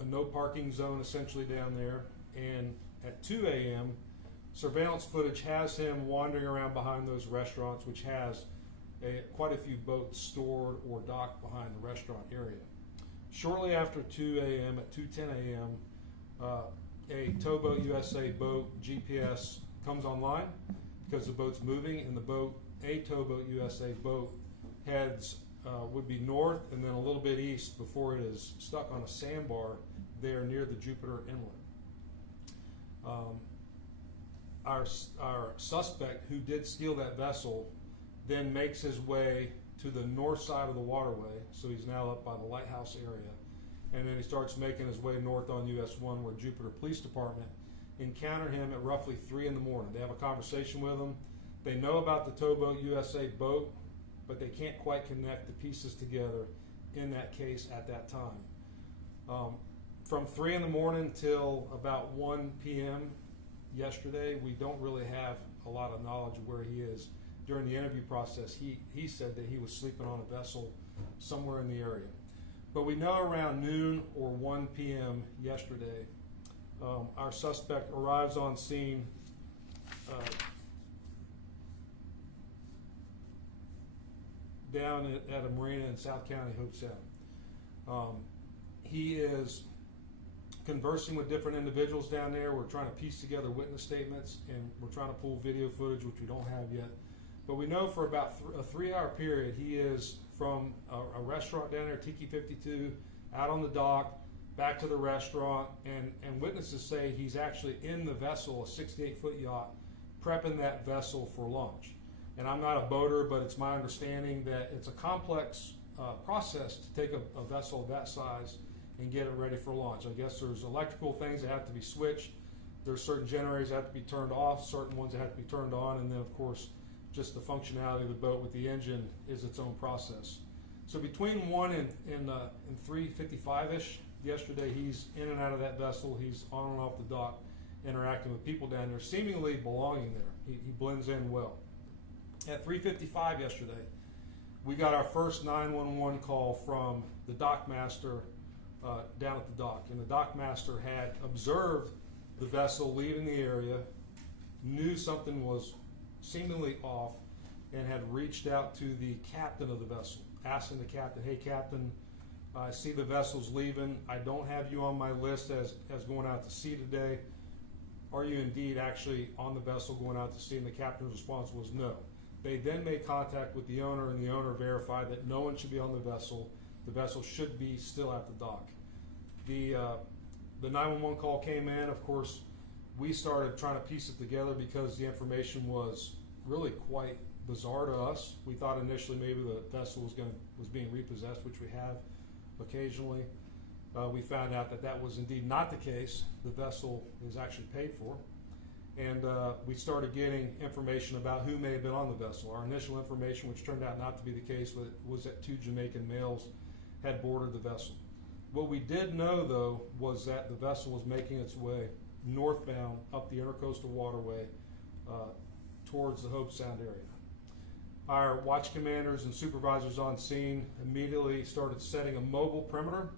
a no parking zone essentially down there. And at 2 a.m., surveillance footage has him wandering around behind those restaurants, which has quite a few boats stored or docked behind the restaurant area. Shortly after 2 a.m., at 2:10 a.m., a Towboat USA boat GPS comes online because the boat's moving, and a Towboat USA boat heads would be north and then a little bit east before it is stuck on a sandbar there near the Jupiter Inlet. Our suspect, who did steal that vessel, then makes his way to the north side of the waterway, so he's now up by the lighthouse area, and then he starts making his way north on US 1, where Jupiter Police Department encounter him at roughly 3 in the morning. They have a conversation with him. They know about the Towboat USA boat, but they can't quite connect the pieces together in that case at that time. From 3 in the morning till about 1 p.m. yesterday, we don't really have a lot of knowledge of where he is. During the interview process, he said that he was sleeping on a vessel somewhere in the area. But we know around noon or 1 p.m. yesterday, our suspect arrives on scene down at a marina in South County, Hope Sound. He is conversing with different individuals down there. We're trying to piece together witness statements, and we're trying to pull video footage, which we don't have yet. But we know for about a 3-hour period, he is from a restaurant down there, Tiki 52, out on the dock, back to the restaurant, and witnesses say he's actually in the vessel, a 68-foot yacht, prepping that vessel for launch. And I'm not a boater, but it's my understanding that it's a complex process to take a vessel of that size and get it ready for launch. I guess there's electrical things that have to be switched. There's certain generators that have to be turned off, certain ones that have to be turned on, and then of course just the functionality of the boat with the engine is its own process. So between 1 and 3:55-ish yesterday, he's in and out of that vessel. He's on and off the dock, interacting with people down there, seemingly belonging there. He blends in well. At 3:55 yesterday, we got our first 911 call from the dock master down at the dock, and the dock master had observed the vessel leaving the area, knew something was seemingly off, and had reached out to the captain of the vessel, asking the captain, "Hey captain, I see the vessel's leaving. I don't have you on my list as going out to sea today. Are you indeed actually on the vessel going out to sea?" And the captain's response was no. They then made contact with the owner, and the owner verified that no one should be on the vessel. The vessel should be still at the dock. The 911 call came in. Of course, we started trying to piece it together because the information was really quite bizarre to us. We thought initially maybe the vessel was being repossessed, which we have occasionally. We found out that was indeed not the case. The vessel is actually paid for. And we started getting information about who may have been on the vessel. Our initial information, which turned out not to be the case, was that 2 Jamaican males had boarded the vessel. What we did know, though, was that the vessel was making its way northbound up the intercoastal waterway towards the Hope Sound area. Our watch commanders and supervisors on scene immediately started setting a mobile perimeter,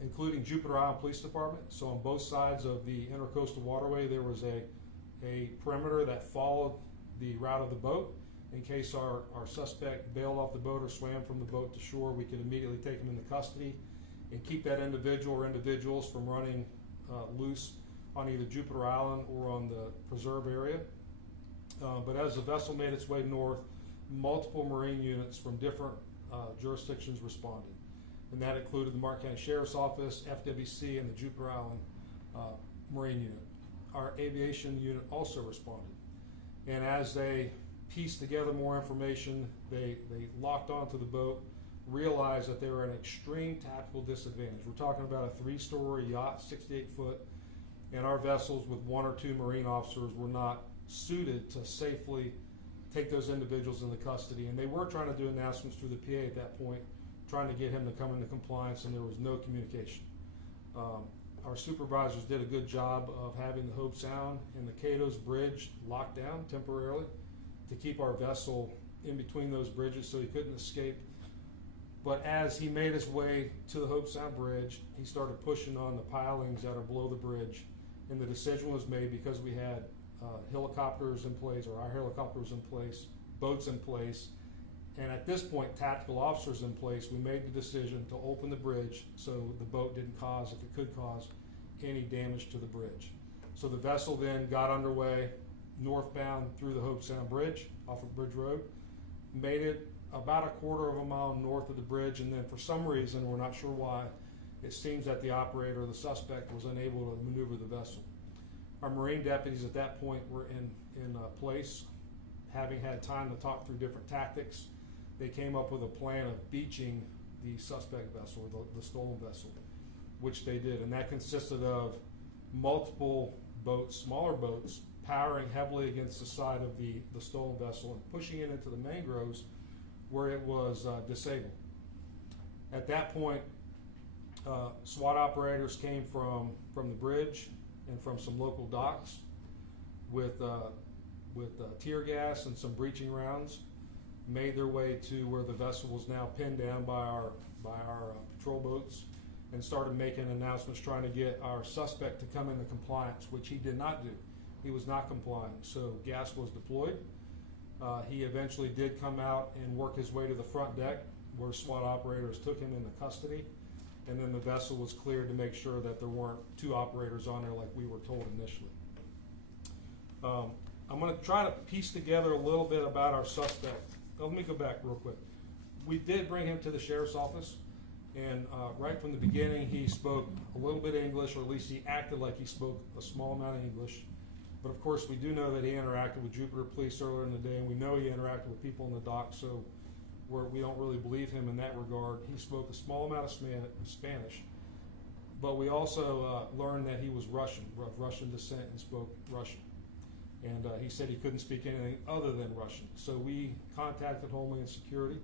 including Jupiter Island Police Department. So on both sides of the intercoastal waterway, there was a perimeter that followed the route of the boat. In case our suspect bailed off the boat or swam from the boat to shore, we could immediately take him into custody and keep that individual or individuals from running loose on either Jupiter Island or on the preserve area. But as the vessel made its way north, multiple Marine units from different jurisdictions responded. And that included the Martin County Sheriff's Office, FWC, and the Jupiter Island Marine Unit. Our aviation unit also responded. And as they pieced together more information, they locked onto the boat, realized that they were at an extreme tactical disadvantage. We're talking about a 3-story yacht, 68 foot, and our vessels with 1 or 2 Marine officers were not suited to safely take those individuals into custody. And they were trying to do announcements through the PA at that point, trying to get him to come into compliance, and there was no communication. Our supervisors did a good job of having the Hope Sound and the Cato's Bridge locked down temporarily to keep our vessel in between those bridges so he couldn't escape But as he made his way to the Hope Sound Bridge, he started pushing on the pilings that are below the bridge, and the decision was made because we had helicopters in place, or our helicopters in place, boats in place, and at this point tactical officers in place. We made the decision to open the bridge so the boat didn't cause, if it could cause, any damage to the bridge. So the vessel then got underway northbound through the Hope Sound Bridge off of Bridge Road, made it about a quarter of a mile north of the bridge, and then for some reason, we're not sure why, it seems that the operator, the suspect, was unable to maneuver the vessel. Our Marine deputies at that point were in place, having had time to talk through different tactics. They came up with a plan of beaching the suspect vessel, the stolen vessel, which they did, and that consisted of multiple boats, smaller boats, powering heavily against the side of the stolen vessel and pushing it into the mangroves where it was disabled. At that point, SWAT operators came from the bridge and from some local docks with tear gas and some breaching rounds, made their way to where the vessel was now pinned down by our patrol boats, and started making announcements trying to get our suspect to come into compliance, which he did not do. He was not complying, so gas was deployed. He eventually did come out and work his way to the front deck, where SWAT operators took him into custody, and then the vessel was cleared to make sure that there weren't two operators on there like we were told initially. I'm going to try to piece together a little bit about our suspect. Let me go back real quick. We did bring him to the sheriff's office, and right from the beginning he spoke a little bit of English, or at least he acted like he spoke a small amount of English. But of course we do know that he interacted with Jupiter Police earlier in the day, and we know he interacted with people in the dock, so we don't really believe him in that regard. He spoke a small amount of Spanish, but we also learned that he was Russian, of Russian descent, and spoke Russian. And he said he couldn't speak anything other than Russian. So we contacted Homeland Security.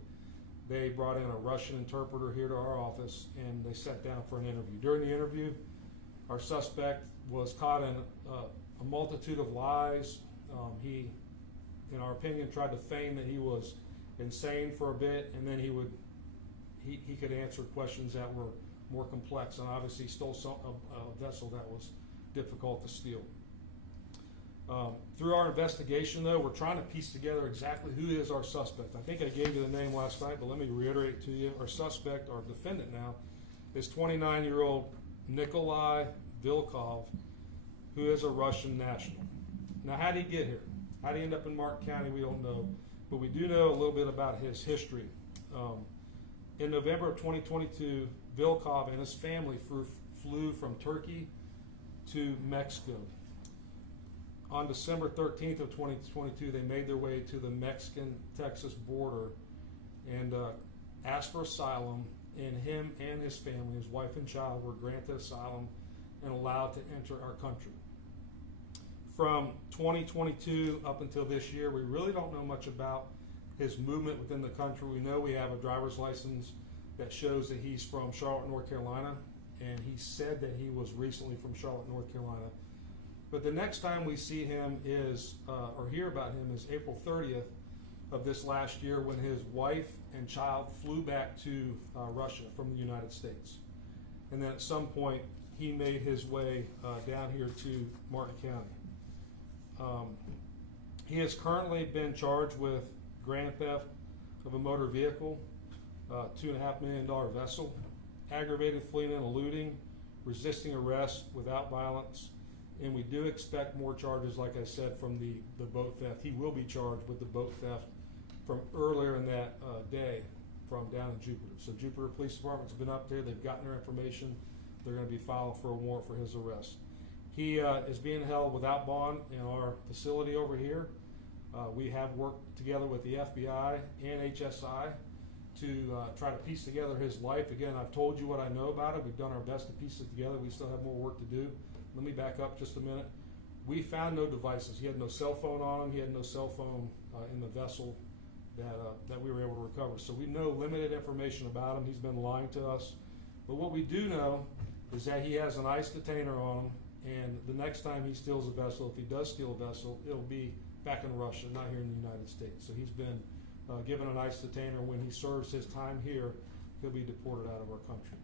They brought in a Russian interpreter here to our office, and they sat down for an interview. During the interview, our suspect was caught in a multitude of lies. He, in our opinion, tried to feign that he was insane for a bit, and then he could answer questions that were more complex, and obviously stole a vessel that was difficult to steal. Through our investigation, though, we're trying to piece together exactly who is our suspect. I think I gave you the name last night, but let me reiterate it to you. Our suspect, our defendant now, is 29-year-old Nikolai Vilkov, who is a Russian national. Now, how did he get here? How did he end up in Martin County? We don't know, but we do know a little bit about his history. In November of 2022, Vilkov and his family flew from Turkey to Mexico. On December 13th of 2022, they made their way to the Mexican-Texas border and asked for asylum, and him and his family, his wife and child, were granted asylum and allowed to enter our country. From 2022 up until this year, we really don't know much about his movement within the country. We know we have a driver's license that shows that he's from Charlotte, North Carolina, and he said that he was recently from Charlotte, North Carolina. But the next time we see him or hear about him is April 30th of this last year, when his wife and child flew back to Russia from the United States. And then at some point, he made his way down here to Martin County. He has currently been charged with grand theft of a motor vehicle, $2.5 million vessel, aggravated fleeing and eluding, resisting arrest without violence, and we do expect more charges, like I said, from the boat theft. He will be charged with the boat theft from earlier in that day from down in Jupiter. So Jupiter Police Department's been up there. They've gotten their information. They're going to be filing for a warrant for his arrest. He is being held without bond in our facility over here. We have worked together with the FBI and HSI to try to piece together his life. Again, I've told you what I know about it. We've done our best to piece it together. We still have more work to do. Let me back up just a minute. We found no devices. He had no cell phone on him. He had no cell phone in the vessel that we were able to recover. So we know limited information about him. He's been lying to us. But what we do know is that he has an ICE detainer on him, and the next time he steals a vessel, if he does steal a vessel, it'll be back in Russia, not here in the United States. So he's been given an ICE detainer. When he serves his time here, he'll be deported out of our country.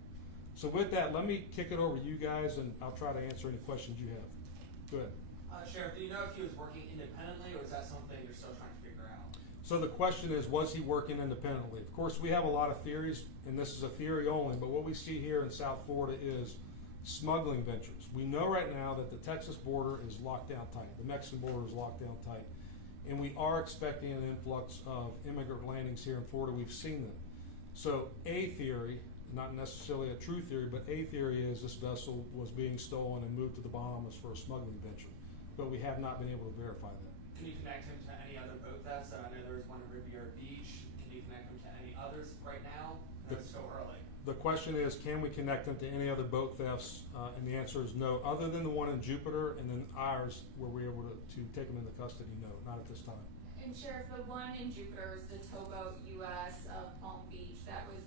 So with that, let me kick it over to you guys, and I'll try to answer any questions you have. Go ahead. Sheriff, do you know if he was working independently, or is that something you're still trying to figure out? So the question is, was he working independently? Of course, we have a lot of theories, and this is a theory only, but what we see here in South Florida is smuggling ventures. We know right now that the Texas border is locked down tight. The Mexican border is locked down tight. And we are expecting an influx of immigrant landings here in Florida. We've seen them. So a theory, not necessarily a true theory, but a theory is this vessel was being stolen and moved to the Bahamas for a smuggling venture. But we have not been able to verify that. Can you connect him to any other boat thefts? I know there was one at Riviera Beach. Can you connect him to any others right now? It's so early. The question is, can we connect them to any other boat thefts? And the answer is no, other than the one in Jupiter and then ours, where we're able to take them into custody. No, not at this time. And Sheriff, the one in Jupiter was the towboat U.S. of Palm Beach. That was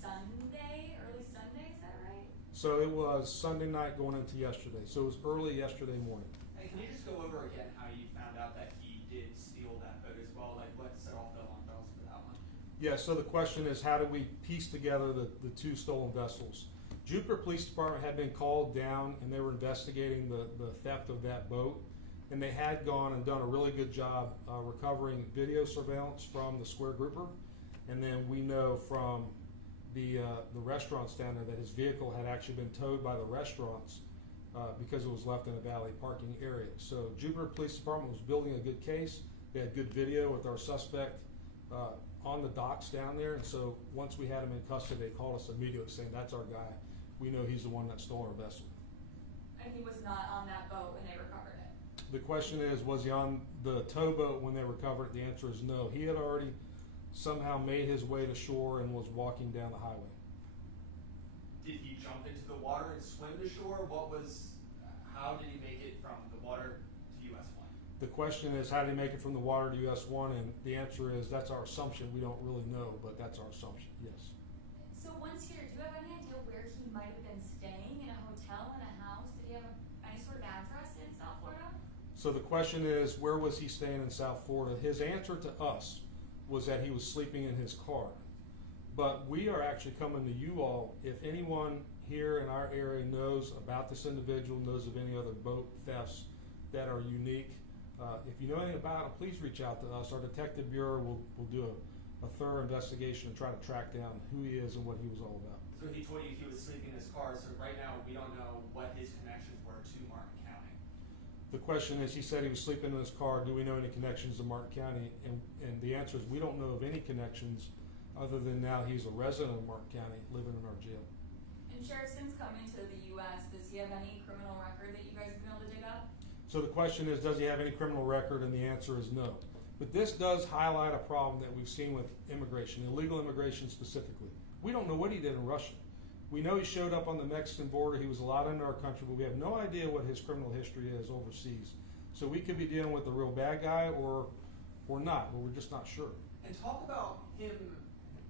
Sunday, early Sunday, is that right? So it was Sunday night going into yesterday. So it was early yesterday morning. Hey, can you just go over again how you found out that he did steal that boat as well? Like, what set off the alarm bells for that one? Yeah, so the question is, how do we piece together the two stolen vessels? Jupiter Police Department had been called down, and they were investigating the theft of that boat. And they had gone and done a really good job recovering video surveillance from the square grouper. And then we know from the restaurants down there that his vehicle had actually been towed by the restaurants because it was left in a valet parking area. So Jupiter Police Department was building a good case. They had good video with our suspect on the docks down there. And so once we had him in custody, they called us immediately saying, that's our guy. We know he's the one that stole our vessel. And he was not on that boat when they recovered it. The question is, was he on the towboat when they recovered it? The answer is no. He had already somehow made his way to shore and was walking down the highway. Did he jump into the water and swim to shore? How did he make it from the water to US 1? The question is, how did he make it from the water to US 1? And the answer is, that's our assumption. We don't really know, but that's our assumption, yes. So once here, do you have any idea where he might have been staying? In a hotel, in a house? Did he have any sort of address in South Florida? So the question is, where was he staying in South Florida? His answer to us was that he was sleeping in his car. But we are actually coming to you all. If anyone here in our area knows about this individual, knows of any other boat thefts that are unique, if you know anything about it, please reach out to us. Our detective bureau will do a thorough investigation and try to track down who he is and what he was all about. So he told you he was sleeping in his car, so right now we don't know what his connections were to Martin County. The question is, he said he was sleeping in his car. Do we know any connections to Martin County? And the answer is, we don't know of any connections other than now he's a resident of Martin County living in our jail. And Sheriff, since coming to the U.S., does he have any criminal record that you guys have been able to dig up? So the question is, does he have any criminal record? And the answer is no. But this does highlight a problem that we've seen with immigration, illegal immigration specifically. We don't know what he did in Russia. We know he showed up on the Mexican border. He was allowed into our country, but we have no idea what his criminal history is overseas. So we could be dealing with a real bad guy or not, but we're just not sure. And talk about him,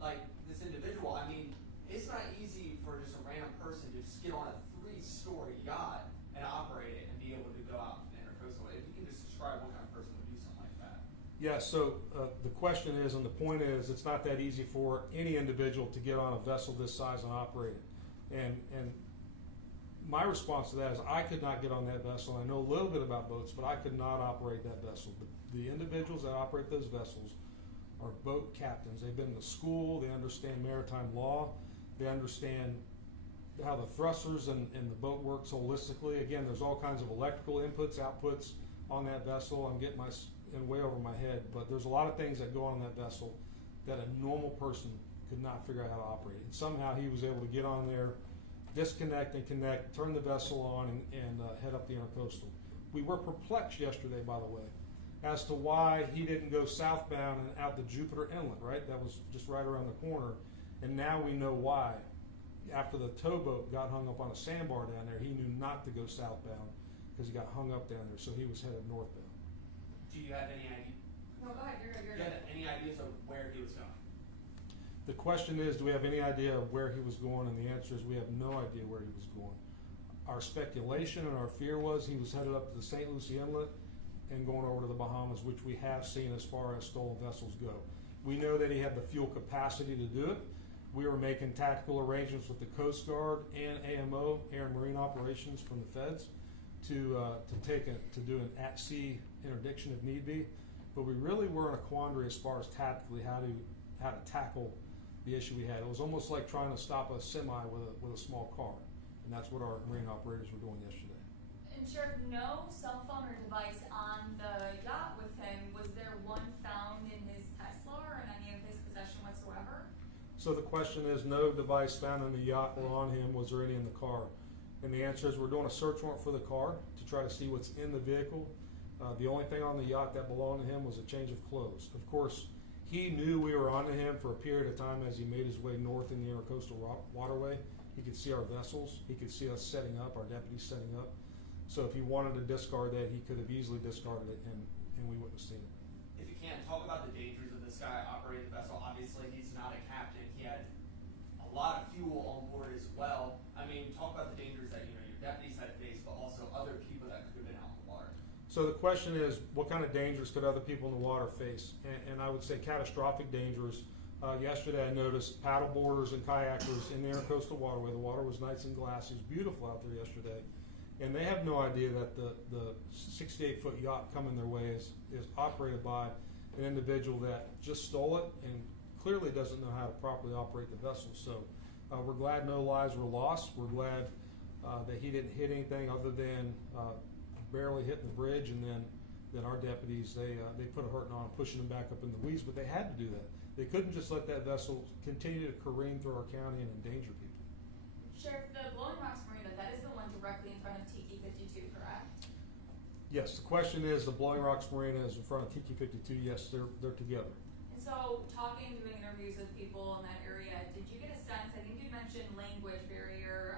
like this individual. I mean, it's not easy for just a random person to just get on a 3-story yacht and operate it and be able to go out intercoastal. If you can just describe what kind of person would do something like that. Yeah, so the question is, and the point is, it's not that easy for any individual to get on a vessel this size and operate it. And my response to that is, I could not get on that vessel. I know a little bit about boats, but I could not operate that vessel. The individuals that operate those vessels are boat captains. They've been to school. They understand maritime law. They understand how the thrusters and the boat works holistically. Again, there's all kinds of electrical inputs, outputs on that vessel. I'm getting way over my head, but there's a lot of things that go on that vessel that a normal person could not figure out how to operate. And somehow he was able to get on there, disconnect and connect, turn the vessel on, and head up the intercoastal. We were perplexed yesterday, by the way, as to why he didn't go southbound and out to Jupiter Inlet, right? That was just right around the corner. And now we know why. After the towboat got hung up on a sandbar down there, he knew not to go southbound because he got hung up down there, so he was headed northbound. Do you have any idea? No, go ahead. You're Do you have any ideas of where he was going? The question is, do we have any idea of where he was going? And the answer is, we have no idea where he was going. Our speculation and our fear was he was headed up to the St. Lucie Inlet and going over to the Bahamas, which we have seen as far as stolen vessels go. We know that he had the fuel capacity to do it. We were making tactical arrangements with the Coast Guard and AMO, Air and Marine Operations from the feds, to do an at-sea interdiction if need be. But we really were in a quandary as far as tactically how to tackle the issue we had. It was almost like trying to stop a semi with a small car, and that's what our marine operators were doing yesterday. And Sheriff, no cell phone or device on the yacht with him. Was there one found in his Tesla or in any of his possession whatsoever? So the question is, no device found on the yacht or on him. Was there any in the car? And the answer is we're doing a search warrant for the car to try to see what's in the vehicle. The only thing on the yacht that belonged to him was a change of clothes. Of course, he knew we were onto him for a period of time as he made his way north in the intercoastal waterway. He could see our vessels. He could see us setting up, our deputies setting up. So if he wanted to discard that, he could have easily discarded it, and we wouldn't have seen it. If you can, talk about the dangers of this guy operating the vessel. Obviously, he's not a captain. He had a lot of fuel on board as well. I mean, talk about the dangers that your deputies had to face, but also other people that could have been out in the water. So the question is, what kind of dangers could other people in the water face? And I would say catastrophic dangers. Yesterday I noticed paddle boarders and kayakers in the intercoastal waterway. The water was nice and glassy. It was beautiful out there yesterday. And they have no idea that the 68-foot yacht coming their way is operated by an individual that just stole it and clearly doesn't know how to properly operate the vessel. So we're glad no lives were lost. We're glad that he didn't hit anything other than barely hitting the bridge, and then our deputies, they put a hurting on him, pushing him back up in the weeds, but they had to do that. They couldn't just let that vessel continue to careen through our county and endanger people. Sheriff, the Blowing Rocks Marina, that is the one directly in front of Tiki 52, correct? Yes, the question is, the Blowing Rocks Marina is in front of Tiki 52. Yes, they're together. And so, talking, doing interviews with people in that area, did you get a sense, I think you mentioned language barrier,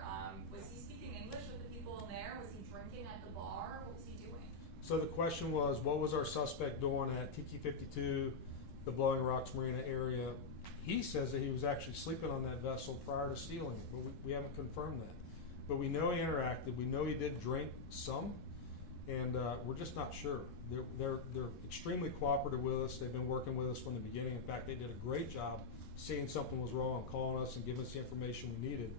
was he speaking English with the people in there? Was he drinking at the bar? What was he doing? So the question was, what was our suspect doing at Tiki 52, the Blowing Rocks Marina area? He says that he was actually sleeping on that vessel prior to stealing it, but we haven't confirmed that. But we know he interacted. We know he did drink some, and we're just not sure. They're extremely cooperative with us. They've been working with us from the beginning. In fact, they did a great job seeing something was wrong, calling us and giving us the information we needed.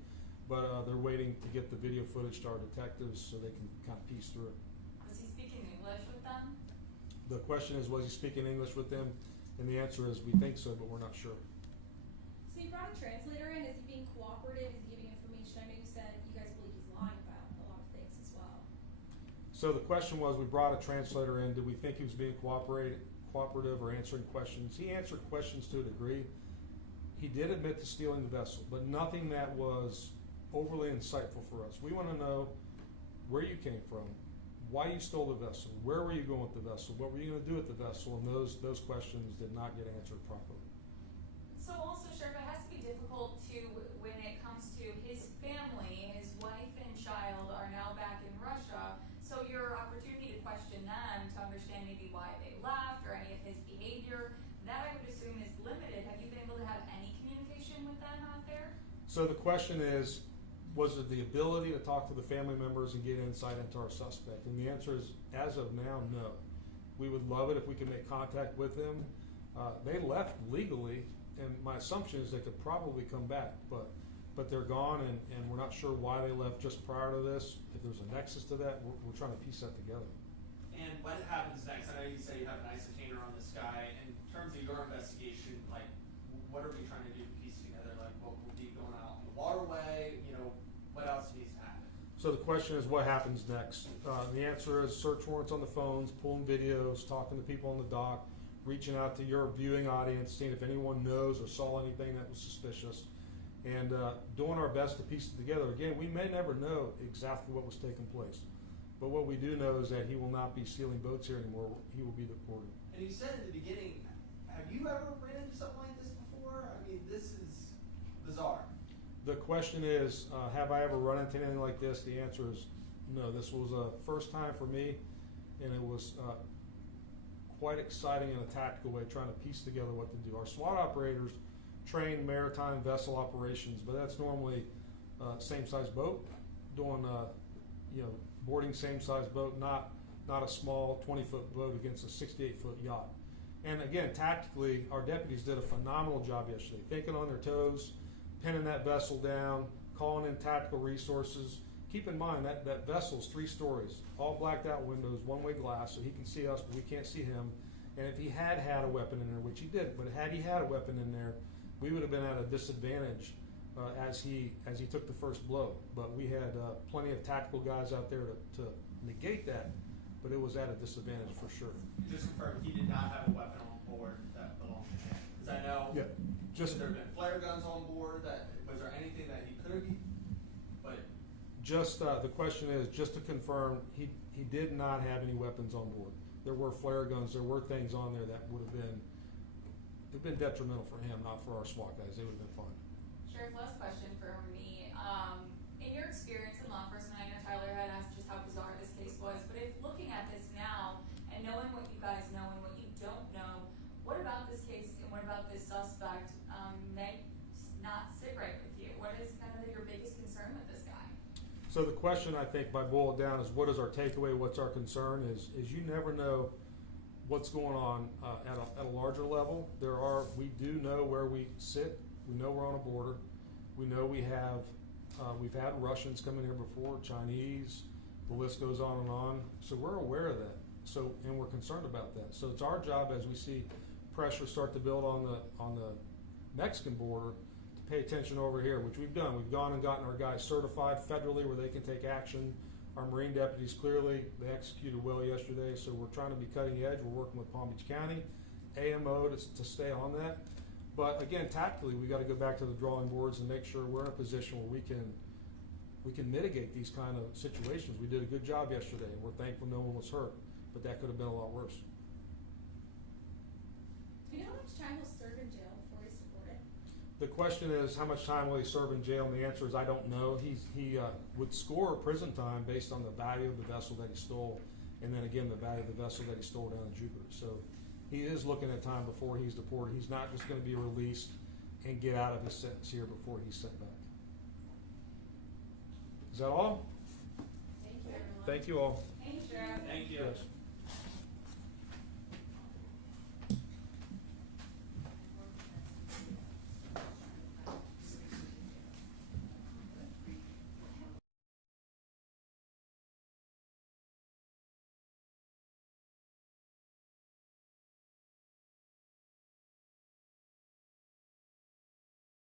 But they're waiting to get the video footage to our detectives so they can kind of piece through it. Was he speaking English with them? The question is, was he speaking English with them? And the answer is, we think so, but we're not sure. So you brought a translator in. Is he being cooperative? Is he giving information? I know you said you guys believe he's lying about a lot of things as well. So the question was, we brought a translator in. Did we think he was being cooperative or answering questions? He answered questions to a degree. He did admit to stealing the vessel, but nothing that was overly insightful for us. We want to know where you came from, why you stole the vessel, where were you going with the vessel, what were you going to do with the vessel, and those questions did not get answered properly. So also, Sheriff, it has to be difficult to, when it comes to his family, his wife and child are now back in Russia, so your opportunity to question them to understand maybe why they left or any of his behavior, that I would assume is limited. Have you been able to have any communication with them out there? So the question is, was it the ability to talk to the family members and get insight into our suspect? And the answer is, as of now, no. We would love it if we could make contact with them. They left legally, and my assumption is they could probably come back, but they're gone, and we're not sure why they left just prior to this. If there's a nexus to that, we're trying to piece that together. And what happens next? I know you say you have an ICE detainer on this guy. In terms of your investigation, like, what are we trying to do to piece together? Like, what will be going out in the waterway? You know, what else needs to happen? So the question is, what happens next? The answer is search warrants on the phones, pulling videos, talking to people on the dock, reaching out to your viewing audience, seeing if anyone knows or saw anything that was suspicious, and doing our best to piece it together. Again, we may never know exactly what was taking place, but what we do know is that he will not be stealing boats here anymore. He will be deported. And you said at the beginning, have you ever ran into something like this before? I mean, this is bizarre. The question is, have I ever run into anything like this? The answer is no. This was a first time for me, and it was quite exciting in a tactical way, trying to piece together what to do. Our SWAT operators train maritime vessel operations, but that's normally same size boat, doing boarding same size boat, not a small 20-foot boat against a 68-foot yacht. And again, tactically, our deputies did a phenomenal job yesterday, thinking on their toes, pinning that vessel down, calling in tactical resources. Keep in mind that vessel's 3 stories, all blacked out windows, one-way glass, so he can see us, but we can't see him. And if he had a weapon in there, which he did, but had he had a weapon in there, we would have been at a disadvantage as he took the first blow. But we had plenty of tactical guys out there to negate that, but it was at a disadvantage for sure. Just confirm, he did not have a weapon on board that belonged to him. Because I know Just there have been flare guns on board. Was there anything that he could have used? But Just the question is, just to confirm, he did not have any weapons on board. There were flare guns, there were things on there that would have been detrimental for him, not for our SWAT guys. They would have been fine. Sheriff, last question for me. In your experience in law enforcement, I know Tyler had asked just how bizarre this case was, but if looking at this now and knowing what you guys know and what you don't know, what about this case and what about this suspect may not sit right with you? What is kind of your biggest concern with this guy? So the question, I think, by boil it down, is what is our takeaway? What's our concern? Is you never know what's going on at a larger level. We do know where we sit. We know we're on a border. We know we've had Russians come in here before, Chinese. The list goes on and on. So we're aware of that. So and we're concerned about that. So it's our job as we see pressure start to build on the Mexican border, pay attention over here, which we've done. We've gone and gotten our guys certified federally where they can take action. Our Marine deputies clearly, they executed well yesterday, so we're trying to be cutting edge. We're working with Palm Beach County, AMO to stay on that. But again, tactically, we got to go back to the drawing boards and make sure we're in a position where we can mitigate these kind of situations. We did a good job yesterday, and we're thankful no one was hurt, but that could have been a lot worse. Do you know how much time he'll serve in jail before he's deported? The question is, how much time will he serve in jail? And the answer is, I don't know. He would score prison time based on the value of the vessel that he stole, and then again, the value of the vessel that he stole down in Jupiter. So he is looking at time before he's deported. He's not just going to be released and get out of his sentence here before he's sent back. Is that all? Thank you, everyone. Thank you all. Thank you, Sheriff.